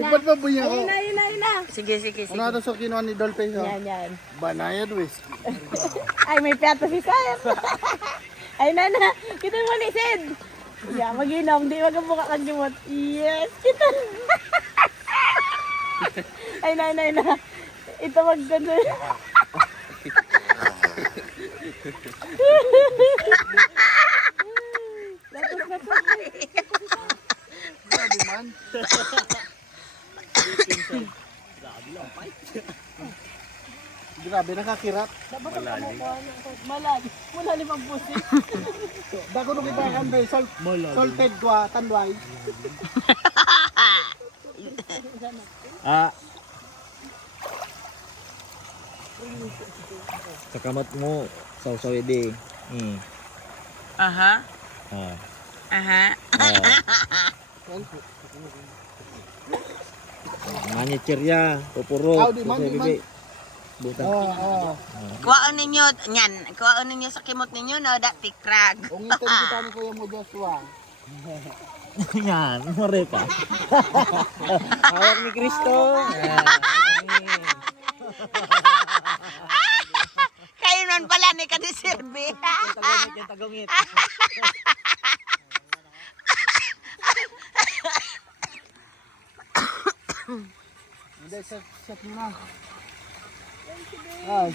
Ba't babuya ko? Ayun na. Sige. Ano ito sa kinuha ni Dolphin? Yan. Banayad whiskey. Ay, may piato si Sir. Ay, nana. Kita mo ni Sid. Yeah, mag-inom. Di magabuka kang jumot. Yes, kita. Ay, na. Ito mag-ganda. Grabe man. Grabe, nakakirat. Malalim ang pusi. Dako nung kita kan be, salted kwa, tanway. Sa kamot mo, saw-saw ide. Aha. Ah. Aha. Manager ya, pupuro. Di man. Buta. Oo. Kuhaan ninyo, yan. Kuhaan ninyo sa kimot ninyo, no? Da, tikrag. Ungitin kita ni Kuya mo Joshua. Yan, more ka. Hawak ni Kristo. Kayo nun pala ni Kadiserbi. Tagongit. Hindi, set mo na. Ah,